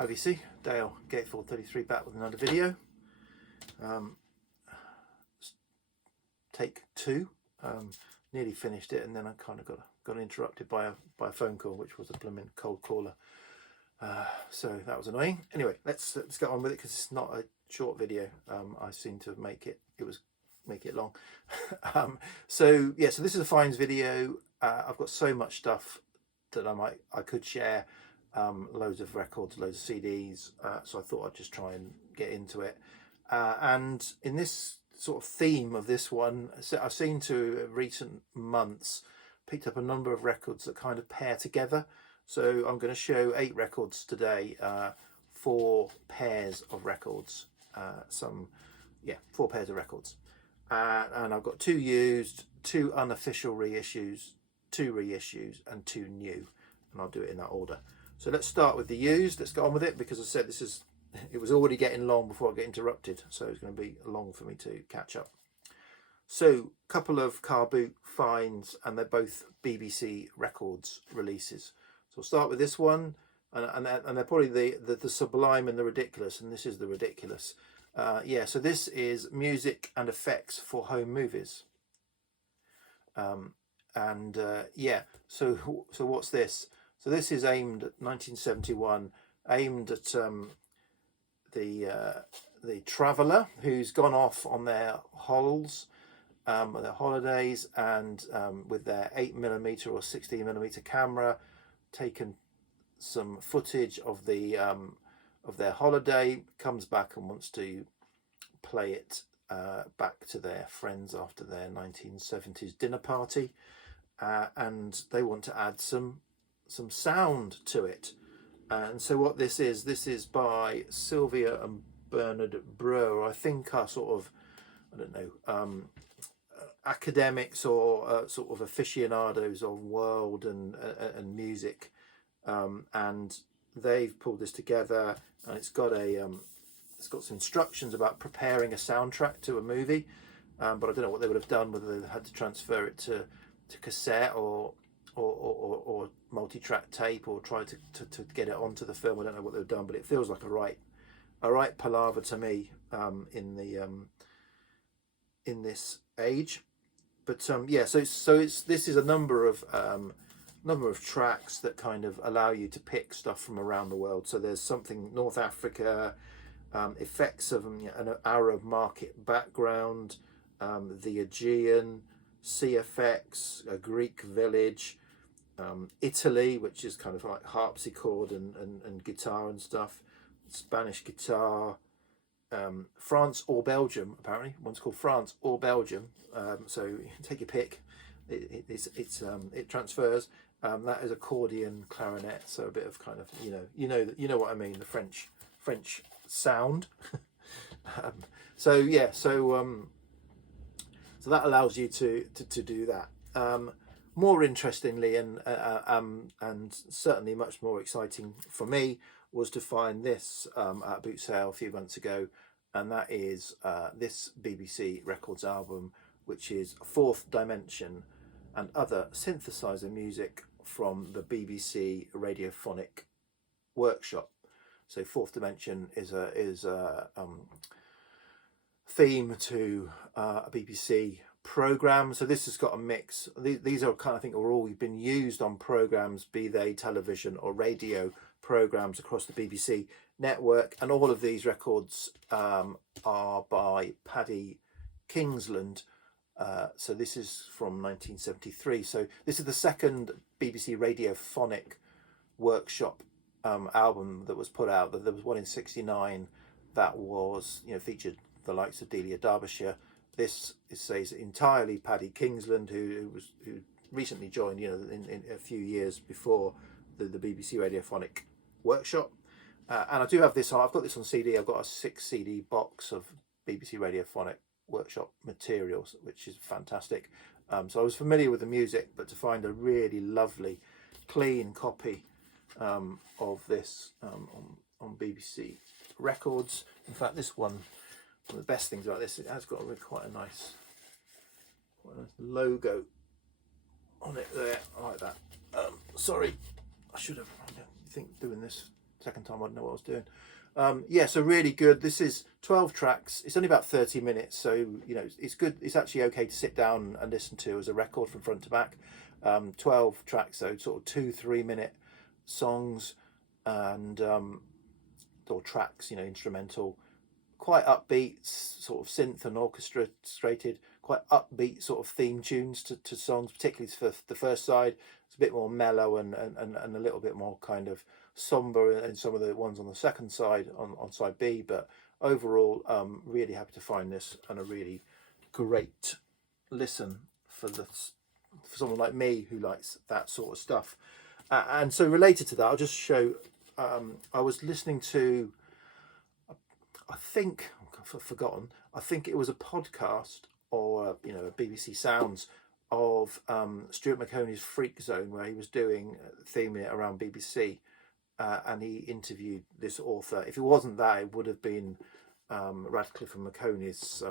IVC, Dale Gateford 33 back with another video. Take two. Nearly finished it, and then I kind of got interrupted by a phone call, which was a blooming cold caller. So that was annoying. Anyway, let's get on with it because it's not a short video. I seem to make it long. So yeah, so this is a finds video. I've got so much stuff that I could share. Loads of records, loads of CDs. So I thought I'd just try and get into it. And in this sort of theme of this one, I've seen to recent months picked up a number of records that kind of pair together. So I'm going to show 8 records today, 4 pairs of records, 4 pairs of records. And I've got 2 used, 2 unofficial reissues, 2 reissues and 2 new, and I'll do it in that order. So let's start with the used. Let's get on with it because as I said, it was already getting long before I get interrupted, so it's going to be long for me to catch up. So a couple of car boot finds, and they're both BBC Records releases. So we'll start with this one, and they're probably the sublime and the ridiculous, and this is the ridiculous. Yeah, so this is music and effects for home movies. Yeah, so what's this? So this is aimed at 1971, aimed at the traveller who's gone off on their hols, their holidays, and with their 8mm or 16mm camera, taken some footage of their holiday, comes back and wants to play it back to their friends after their 1970s dinner party, and they want to add some sound to it. And so what this is by Sylvia and Bernard Brewer. I think are sort of, I don't know, academics or sort of aficionados of world and music, and they've pulled this together, and it's got some instructions about preparing a soundtrack to a movie, but I don't know what they would have done, whether they had to transfer it to cassette or multi-track tape, or try to get it onto the film. I don't know what they've done, but it feels like a right palaver to me in this age. But yeah, so this is a number of tracks that kind of allow you to pick stuff from around the world. So there's something North Africa, effects of an Arab market background, the Aegean, sea effects, a Greek village, Italy, which is kind of like harpsichord and guitar and stuff, Spanish guitar, France or Belgium, apparently one's called France or Belgium, so take your pick. It transfers. That is accordion, clarinet, so a bit of kind of you know what I mean, the French sound. So yeah, so that allows you to do that. More interestingly, and certainly much more exciting for me, was to find this at a boot sale a few months ago, and that is this BBC Records album, which is Fourth Dimension and Other Synthesizer Music from the BBC Radiophonic Workshop. So Fourth Dimension is a theme to a BBC program. So this has got a mix. These are kind of, I think, are all been used on programs, be they television or radio programs across the BBC network, and all of these records are by Paddy Kingsland. So this is from 1973. So this is the second BBC Radiophonic Workshop album that was put out. There was one in '69 that was, featured the likes of Delia Derbyshire. This says entirely Paddy Kingsland, who recently joined, in a few years before the BBC Radiophonic Workshop. And I do have this. I've got this on CD. I've got a 6 CD box of BBC Radiophonic Workshop materials, which is fantastic. So I was familiar with the music, but to find a really lovely, clean copy of this on BBC Records. In fact, this one of the best things about this, it has got quite a nice logo on it there. I like that. Sorry, I should have. I think doing this second time I didn't know what I was doing. Yeah, so really good. This is 12 tracks. It's only about 30 minutes, so you know it's good. It's actually okay to sit down and listen to as a record from front to back. 12 tracks, so sort of 2-3 minute songs and or tracks, you know, instrumental, quite upbeat, sort of synth and orchestrated, quite upbeat sort of theme tunes to songs, particularly for the first side. It's a bit more mellow and a little bit more kind of somber in some of the ones on the second side, on side B. But overall, really happy to find this, and a really great listen for someone like me who likes that sort of stuff. And so related to that, I'll just show. I was listening to, I think I've forgotten. I think it was a podcast or you know a BBC Sounds of Stuart Maconie's Freak Zone, where he was doing theming it around BBC, and he interviewed this author. If it wasn't that, it would have been Radcliffe and Maconie's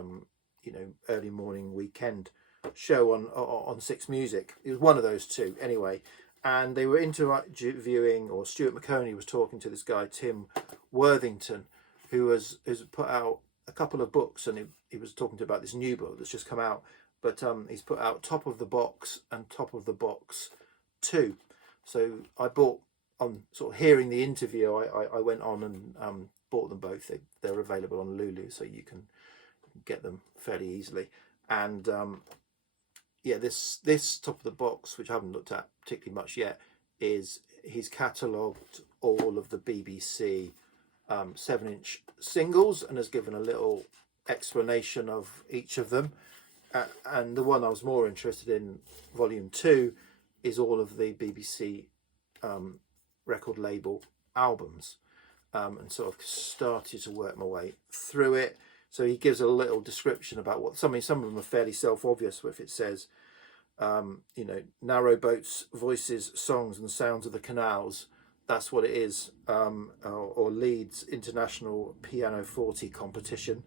you know early morning weekend show on Six Music. It was one of those two anyway. And they were interviewing, or Stuart Maconie was talking to this guy Tim Worthington, who has put out a couple of books, and he was talking to about this new book that's just come out. But he's put out Top of the Box and Top of the Box 2. So I bought, on sort of hearing the interview, I went on and bought them both. They're available on Lulu, so you can get them fairly easily. And yeah, this Top of the Box, which I haven't looked at particularly much yet, is he's catalogued all of the BBC 7-inch singles and has given a little explanation of each of them. And the one I was more interested in, Volume 2, is all of the BBC record label albums, and sort of started to work my way through it. So he gives a little description about what some of them are fairly self-obvious. If it says, you know, narrow boats, voices, songs, and sounds of the canals, that's what it is. Or Leeds International Piano Forte Competition,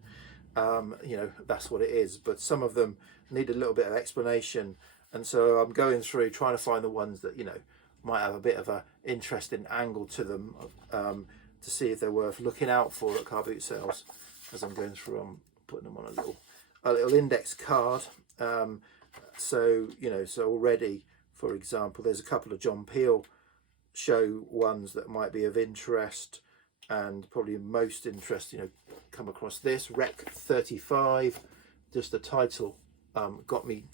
you know, that's what it is. But some of them need a little bit of explanation, and so I'm going through trying to find the ones that you know might have a bit of a interesting angle to them, to see if they're worth looking out for at car boot sales. As I'm going through, I'm putting them on a little index card. So you know, so already, for example, there's a couple of John Peel show ones that might be of interest, and probably most interest, you know, come across this Rec 35, just the title, got me,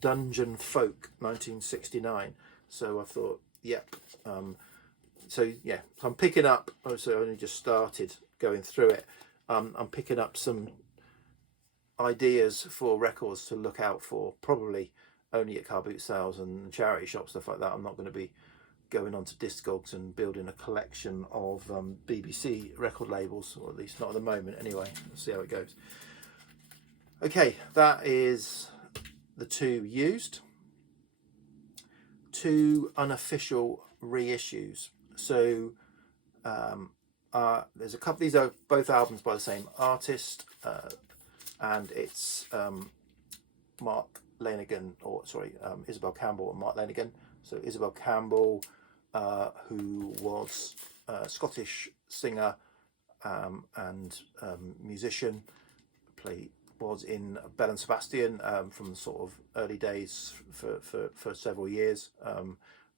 Dungeon Folk 1969. So I thought, yep. So yeah, so I'm picking up. So I only just started going through it. I'm picking up some ideas for records to look out for, probably only at car boot sales and charity shops, stuff like that. I'm not going to be going on to Discogs and building a collection of BBC record labels, or at least not at the moment anyway. We'll see how it goes. Okay, that is the 2 used. 2 unofficial reissues. So there's a couple. These are both albums by the same artist, and it's Mark Lanegan, or sorry, Isabel Campbell and Mark Lanegan. So Isabel Campbell, who was a Scottish singer and musician, was in Belle and Sebastian from the sort of early days for several years,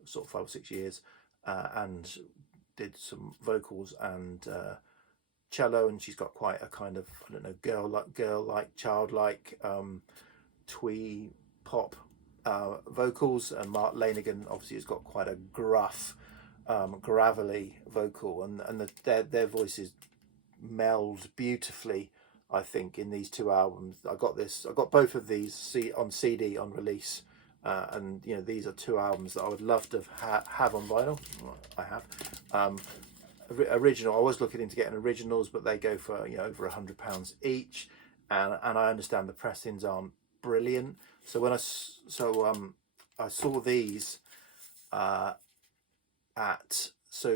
sort of 5 or 6 years, and did some vocals and cello, and she's got quite a kind of, I don't know, girl-like, childlike, twee pop vocals. And Mark Lanegan obviously has got quite a gruff, gravelly vocal, and their voices meld beautifully, I think, in these 2 albums. I got both of these on CD on release, and you know, these are 2 albums that I would love to have on vinyl. I have. Original. I was looking into getting originals, but they go for, you know, over £100 each, and I understand the pressings aren't brilliant. So when I saw these so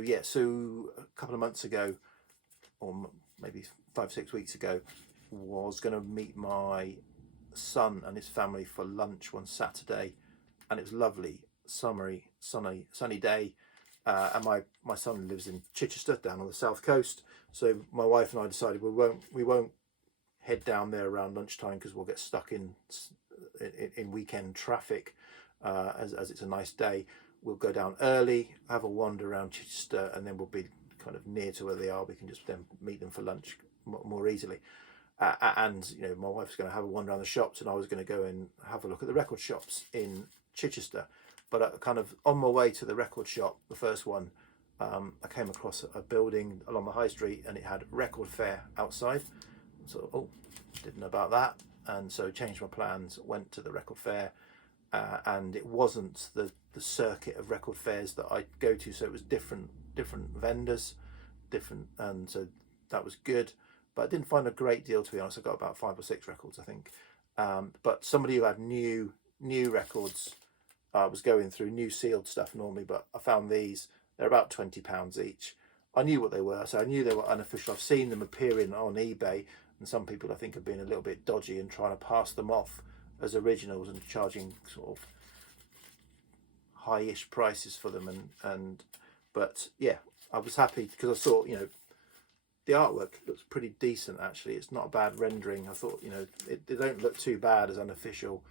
a couple of months ago, or maybe 5-6 weeks ago, was going to meet my son and his family for lunch one Saturday, and it was lovely, sunny day, and my son lives in Chichester down on the south coast. So my wife and I decided we won't head down there around lunchtime because we'll get stuck in weekend traffic. As it's a nice day, we'll go down early, have a wander around Chichester, and then we'll be kind of near to where they are. We can just then meet them for lunch more easily. And you know, my wife's going to have a wander around the shops, and I was going to go and have a look at the record shops in Chichester. But kind of on my way to the record shop, the first one, I came across a building along the high street, and it had Record Fair outside. So, oh, didn't know about that, and so changed my plans. Went to the Record Fair, and it wasn't the circuit of record fairs that I go to. So it was different vendors, and so that was good. But I didn't find a great deal, to be honest. I got about 5 or 6 records, I think. But somebody who had new records was going through new sealed stuff normally, but I found these. They're about £20 each. I knew what they were, so I knew they were unofficial. I've seen them appearing on eBay, and some people I think have been a little bit dodgy and trying to pass them off as originals and charging sort of high-ish prices for them. But yeah, I was happy because I thought, you know, the artwork looks pretty decent actually. It's not a bad rendering. I thought, you know, they don't look too bad as unofficial.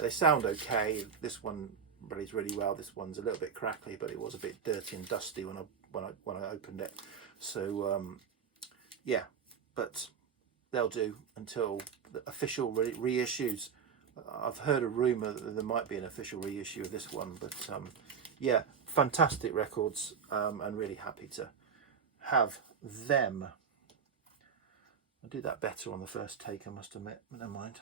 They sound okay. This one plays really well. This one's a little bit crackly, but it was a bit dirty and dusty when I opened it. So yeah, but they'll do until the official reissues. I've heard a rumour that there might be an official reissue of this one, but yeah, fantastic records, and really happy to have them. I did that better on the first take, I must admit, but never mind.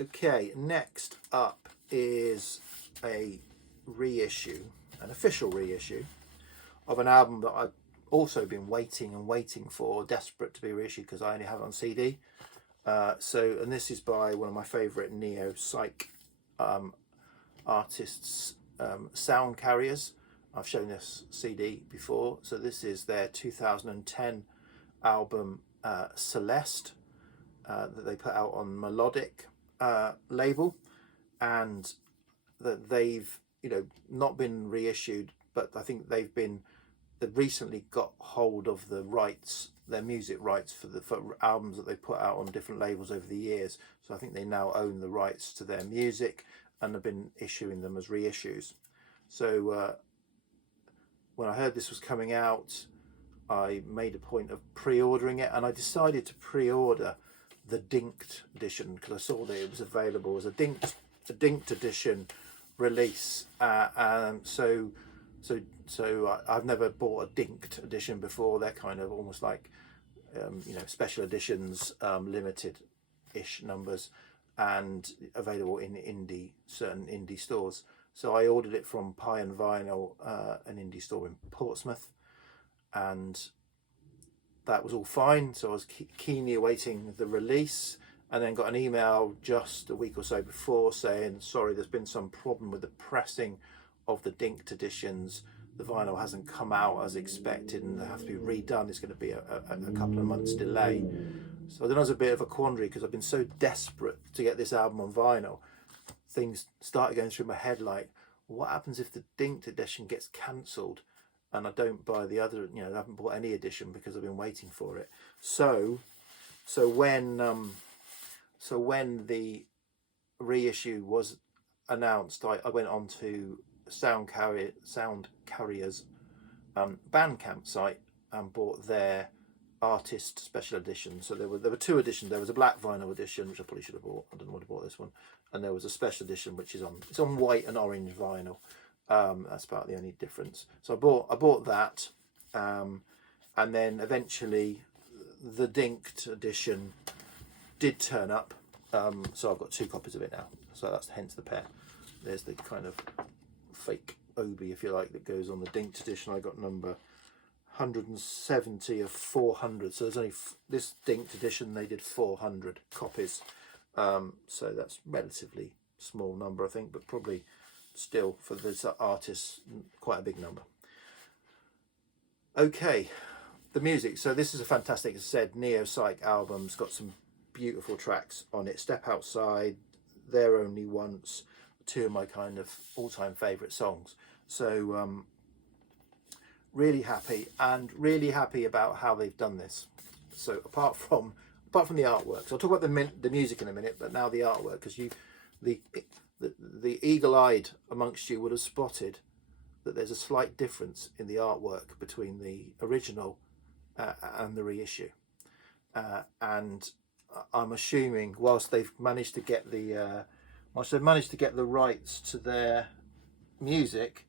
Okay, next up is a reissue, an official reissue of an album that I've also been waiting for, desperate to be reissued because I only have it on CD. And this is by one of my favourite neo-psych artists, Sound Carriers. I've shown this CD before. So this is their 2010 album Celeste that they put out on Melodic label, and that they've, you know, not been reissued, but I think they've recently got hold of the rights, their music rights for albums that they put out on different labels over the years. So I think they now own the rights to their music and have been issuing them as reissues. So when I heard this was coming out, I made a point of pre-ordering it, and I decided to pre-order the Dinked edition because I saw that it was available as a Dinked edition release, and so I've never bought a Dinked edition before. They're kind of almost like you know, special editions, limited-ish numbers, and available in certain indie stores. So I ordered it from Pie and Vinyl, an indie store in Portsmouth, and that was all fine. So I was keenly awaiting the release, and then got an email just a week or so before saying, sorry, there's been some problem with the pressing of the Dinked editions. The vinyl hasn't come out as expected and they have to be redone. It's going to be a couple of months delay. So then I was a bit of a quandary because I've been so desperate to get this album on vinyl. Things started going through my head like, what happens if the Dinked edition gets cancelled and I don't buy the other, you know, I haven't bought any edition because I've been waiting for it. So when the reissue was announced, I went on to Sound Carriers Bandcamp site and bought their artist special edition. So there were 2 editions. There was a black vinyl edition, which I probably should have bought. I don't know why I bought this one. And there was a special edition which is on white and orange vinyl. That's about the only difference. So I bought that, and then eventually the Dinked edition did turn up. So I've got 2 copies of it now. So that's hence the pair. There's the kind of fake Obi, if you like, that goes on the Dinked edition. I got number 170 of 400. So there's only this Dinked edition. They did 400 copies. So that's relatively small number, I think, but probably still for this artist quite a big number. Okay, the music. So this is a fantastic, as I said, neo-psych album. It's got some beautiful tracks on it. Step Outside, There Only Once, 2 of my kind of all-time favourite songs. So really happy, and really happy about how they've done this. So apart from the artwork, so I'll talk about the music in a minute, but now the artwork, because the eagle-eyed amongst you would have spotted that there's a slight difference in the artwork between the original and the reissue, and I'm assuming whilst they've managed to get the rights to their music,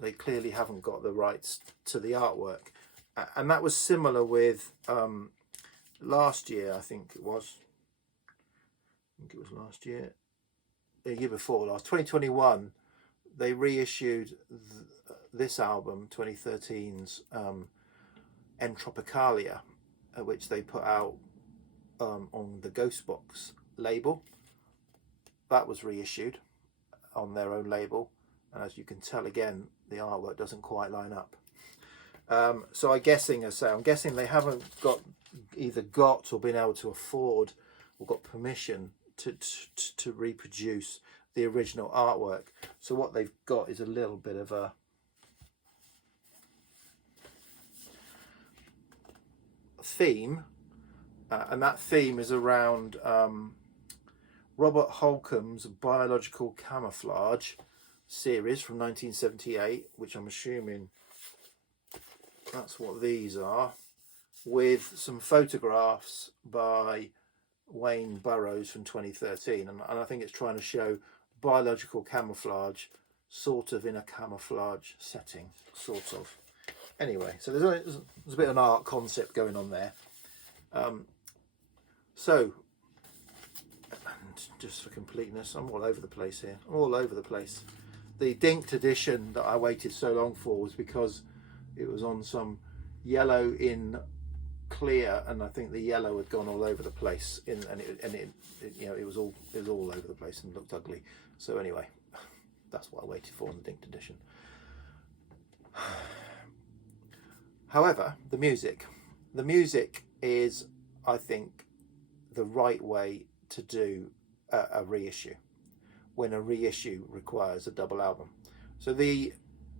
they clearly haven't got the rights to the artwork. And that was similar with last year, I think it was last year, the year before last, 2021, they reissued this album, 2013's Entropicalia, which they put out on the Ghostbox label. That was reissued on their own label, and as you can tell, again, the artwork doesn't quite line up. So I'm guessing they haven't either got or been able to afford or got permission to reproduce the original artwork. So what they've got is a little bit of a theme, and that theme is around Robert Holcomb's Biological Camouflage series from 1978, which I'm assuming that's what these are, with some photographs by Wayne Burroughs from 2013, and I think it's trying to show biological camouflage sort of in a camouflage setting, sort of. Anyway, so there's a bit of an art concept going on there. So, and just for completeness, I'm all over the place here. I'm all over the place. The Dinked edition that I waited so long for was because it was on some yellow in clear, and I think the yellow had gone all over the place, and it was all over the place and looked ugly. So anyway, that's what I waited for in the Dinked edition. However, the music is, I think, the right way to do a reissue when a reissue requires a double album. So the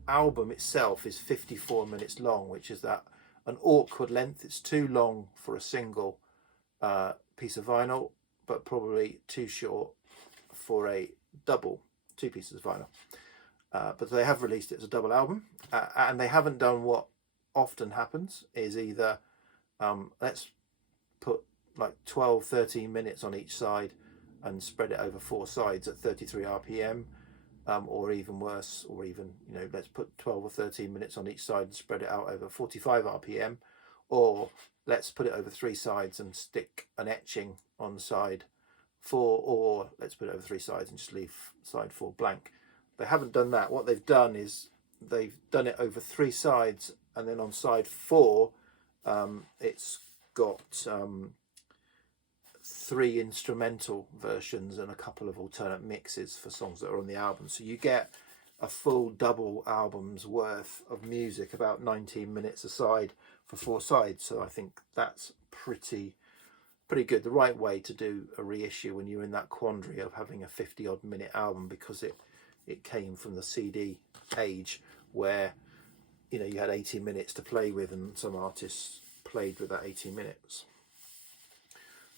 album itself is 54 minutes long, which is an awkward length. It's too long for a single piece of vinyl, but probably too short for a double, 2 pieces of vinyl. But they have released it as a double album, and they haven't done what often happens, is either let's put like 12-13 minutes on each side and spread it over 4 sides at 33 RPM, or even worse, or even, let's put 12 or 13 minutes on each side and spread it out over 45 RPM, or let's put it over 3 sides and stick an etching on side 4, or let's put it over 3 sides and just leave side 4 blank. They haven't done that. What they've done is they've done it over 3 sides, and then on side 4 it's got 3 instrumental versions and a couple of alternate mixes for songs that are on the album. So you get a full double album's worth of music, about 19 minutes a side for 4 sides. So I think that's pretty good, the right way to do a reissue when you're in that quandary of having a 50-odd minute album, because it came from the CD age where you had 80 minutes to play with, and some artists played with that 80 minutes.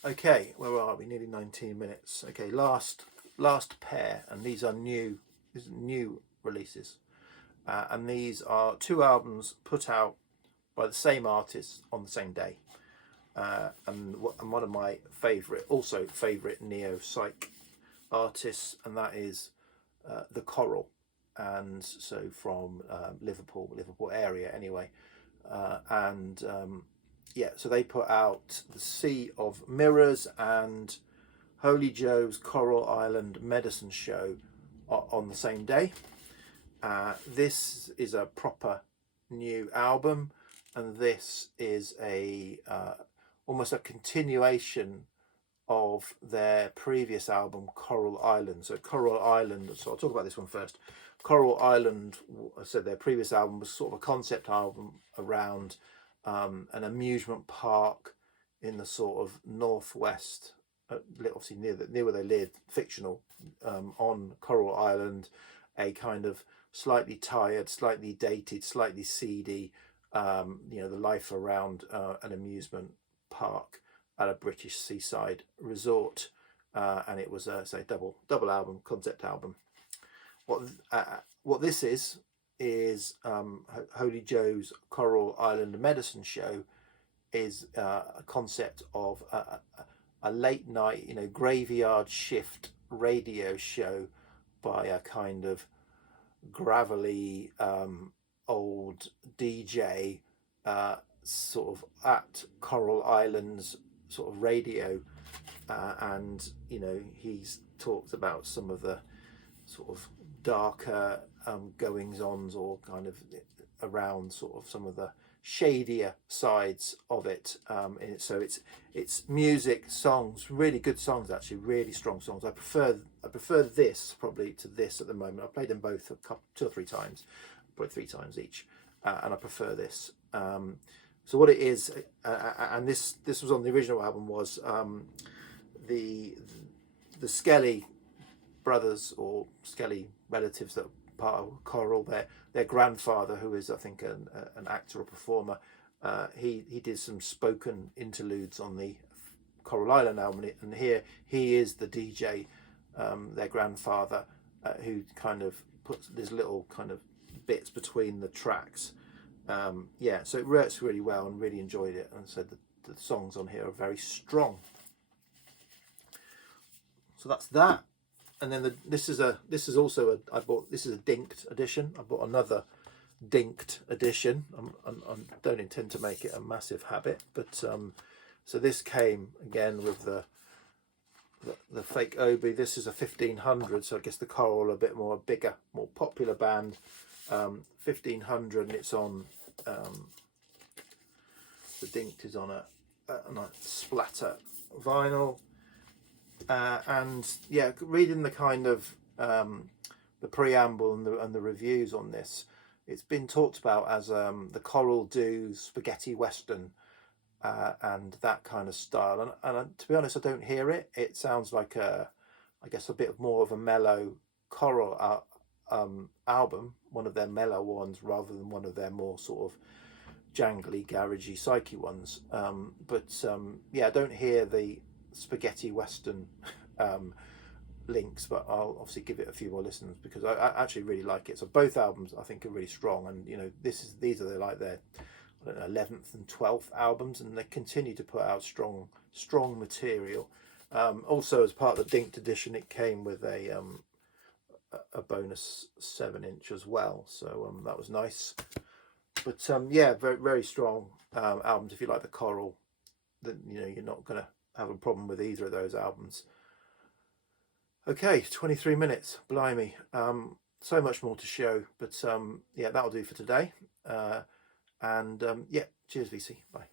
Okay, where are we? Nearly 19 minutes. Okay, last pair, and these are new releases, and these are 2 albums put out by the same artist on the same day, and one of my favourite neo-psych artists, and that is The Coral, and so from Liverpool area anyway, so they put out The Sea of Mirrors and Holy Joe's Coral Island Medicine Show on the same day. This is a proper new album, and this is almost a continuation of their previous album, Coral Island. So Coral Island, so I'll talk about this one first. Coral Island, I said their previous album was sort of a concept album around an amusement park in the sort of northwest, obviously near where they lived, fictional, on Coral Island, a kind of slightly tired, slightly dated, slightly seedy. You know, the life around an amusement park at a British seaside resort, and it was a double album, concept album. What this is Holy Joe's Coral Island Medicine Show is a concept of a late night, you know, graveyard shift radio show by a kind of gravelly old DJ, sort of at Coral Island's sort of radio, and you know, he's talked about some of the sort of darker goings-ons, or kind of around sort of some of the shadier sides of it. So it's music, songs, really good songs, actually, really strong songs. I prefer this probably to this at the moment. I played them both two or three times, probably 3 times each, and I prefer this. So what it is, and this was on the original album, was the Skelly brothers, or Skelly relatives that are part of Coral, their grandfather, who is, I think, an actor or performer, he did some spoken interludes on the Coral Island album, and here he is the DJ, their grandfather, who kind of puts these little kind of bits between the tracks. Yeah, so it works really well, and really enjoyed it, and so the songs on here are very strong. So that's that. And then this is also a Dinked edition. I bought another Dinked edition. I don't intend to make it a massive habit, but so this came again with the fake Obi. This is a 1500, so I guess the Coral a bit more bigger, more popular band. 1500, and it's on the Dinked is on a splatter vinyl. And yeah, reading the kind of the preamble and the reviews on this, it's been talked about as the Coral do spaghetti western, and that kind of style. And to be honest, I don't hear it. It sounds like I guess a bit more of a mellow Coral album, one of their mellow ones, rather than one of their more sort of jangly, garagey, psyche ones. Yeah, I don't hear the spaghetti western links, but I'll obviously give it a few more listens, because I actually really like it. So both albums I think are really strong, and you know, these are like their, I don't know, 11th and 12th albums, and they continue to put out strong material. Also, as part of the Dinked edition, it came with a bonus 7-inch as well, so that was nice. But yeah, very, very strong albums. If you like the Coral, then you know you're not gonna have a problem with either of those albums. Okay, 23 minutes, blimey. So much more to show, but yeah, that'll do for today. Yeah, cheers VC, bye.